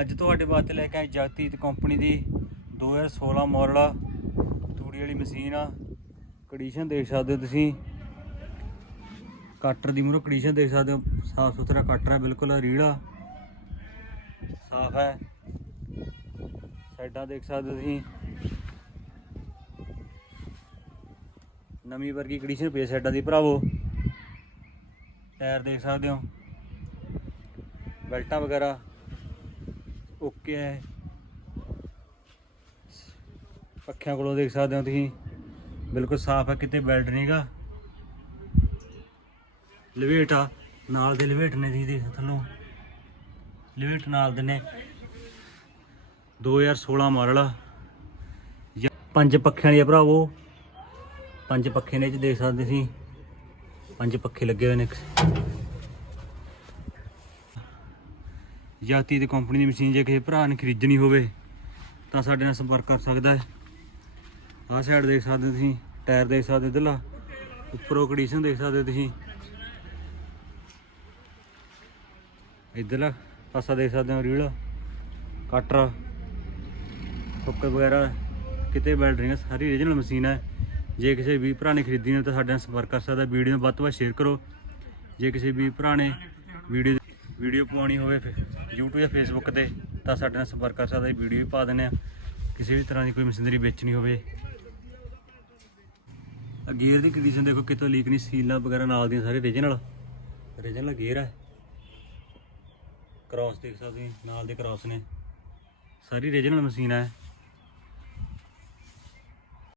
ਅੱਜ ਤੁਹਾਡੇ ਵਾਸਤੇ ਲੈ ਕੇ ਆਏ ਜਗਤੀਤ ਕੰਪਨੀ ਦੀ 2016 ਮਾਡਲ ਤੂੜੀ ਵਾਲੀ ਮਸ਼ੀਨ ਆ। ਕੰਡੀਸ਼ਨ ਦੇਖ ਸਕਦੇ ਹੋ ਤੁਸੀਂ। ਕਟਰ ਦੀ ਮੂਰੋ ਕੰਡੀਸ਼ਨ ਦੇਖ ਸਕਦੇ ਹੋ। ਸਾਫ਼ ਸੁਥਰਾ ਕਟਰ ਹੈ ਬਿਲਕੁਲ ਰੀੜਾ ਸਾਫ਼ ਹੈ। ਸਾਈਡਾਂ ਦੇਖ ਸਕਦੇ ਹੋ ਤੁਸੀਂ। ਨਵੀਂ ਵਰਗੀ ਕੰਡੀਸ਼ਨ ਪਈ ਸਾਈਡਾਂ ਦੀ, ਭਰਾਵੋ। ਟਾਇਰ ਦੇਖ ਸਕਦੇ ਹੋ। ਬੈਲਟਾਂ ਵਗੈਰਾ। ਓਕੇ ਹੈ ਪੱਖਿਆਂ ਕੋਲੋਂ ਦੇਖ ਸਕਦੇ ਹੋ ਤੁਸੀਂ। ਬਿਲਕੁਲ ਸਾਫ਼ ਹੈ, ਕਿਤੇ ਬੈਲਟ ਨਹੀਂਗਾ ਲਵੇਟ ਆ, ਨਾਲ ਦੇ ਲਵੇਟ ਨੇ ਜੀ ਦੇਖ ਥੱਲੋਂ। ਲਵੇਟ ਨਾਲ ਦੇ ਨੇ। 2016 ਮਾਡਲ ਆ। ਜਾਂ- ਪੰਜ ਪੱਖਿਆਂ ਵਾਲੀ ਆ ਭਰਾਵੋ। ਪੰਜ ਪੱਖੇ ਨੇ ਇਹ 'ਚ ਦੇਖ ਸਕਦੇ ਸੀ ਪੰਜ ਪੱਖੇ ਲੱਗੇ ਹੋਏ ਨੇ ਜਾਤੀ ਦੀ ਕੰਪਨੀ ਦੀ ਮਸ਼ੀਨ ਜੇ ਕਿਸੇ ਭਰਾ ਨੇ ਖਰੀਦਣੀ ਹੋਵੇ, ਤਾਂ ਸਾਡੇ ਨਾਲ ਸੰਪਰਕ ਕਰ ਸਕਦਾ ਹੈ। ਆਹ ਸਾਈਡ ਦੇਖ ਸਕਦੇ ਹੋ ਤੁਸੀਂ, ਟਾਇਰ ਦੇਖ ਸਕਦੇ ਹੋ ਇਧਰਲਾ, ਉੱਪਰੋਂ ਕੰਡੀਸ਼ਨ ਦੇਖ ਸਕਦੇ ਹੋ ਤੁਸੀਂ। ਇਧਰਲਾ ਪਾਸਾ ਦੇਖ ਸਕਦੇ ਹੋ ਰੀਲ ਕਟਰ ਹੁੱਕ ਵਗੈਰਾ, ਕਿਤੇ ਬੈਲਡਰਿੰਗ ਸਾਰੀ ਓਰੀਜਨਲ ਮਸ਼ੀਨ ਹੈ ਜੇ ਕਿਸੇ ਵੀ ਭਰਾ ਨੇ ਖਰੀਦਣੀ ਹੈ ਤਾਂ ਸਾਡੇ ਨਾਲ ਸੰਪਰਕ ਕਰ ਸਕਦਾ। ਵੀਡੀਓ ਨੂੰ ਵੱਧ ਤੋਂ ਵੱਧ ਸ਼ੇਅਰ ਕਰੋ। ਜੇ ਕਿਸੇ ਵੀ ਭਰਾ ਨੇ ਵੀਡੀਓ ਵੀਡੀਓ ਪਵਾਉਣੀ ਹੋਵੇ ਫਿਰ YouTube ਜਾਂ Facebook ਤੇ, ਤਾਂ ਸਾਡੇ ਨਾਲ ਸੰਪਰਕ ਕਰ ਸਕਦਾ ਵੀਡੀਓ ਵੀ ਪਾ ਦਿੰਦੇ ਆ। ਕਿਸੇ ਵੀ ਤਰ੍ਹਾਂ ਦੀ ਕੋਈ ਮਸ਼ੀਨਰੀ ਵੇਚਣੀ ਹੋਵੇ। ਆ ਗੀਅਰ ਦੀ ਕੰਡੀਸ਼ਨ ਦੇਖੋ ਕਿਤੋਂ ਲੀਕ ਨਹੀਂ, ਸੀਲਾਂ ਵਗੈਰਾ ਨਾਲ ਦੀਆਂ ਸਾਰੇ ਰੀਜਨਲ ਰੀਜਨਲ ਗੇਅਰ ਹੈ ਕ੍ਰਾਸ ਦੇਖ ਸਕਦੇ ਨਾਲ ਦੇ ਕ੍ਰਾਸ ਨੇ। ਸਾਰੀ ਰੀਜਨਲ ਮਸ਼ੀਨ ਹੈ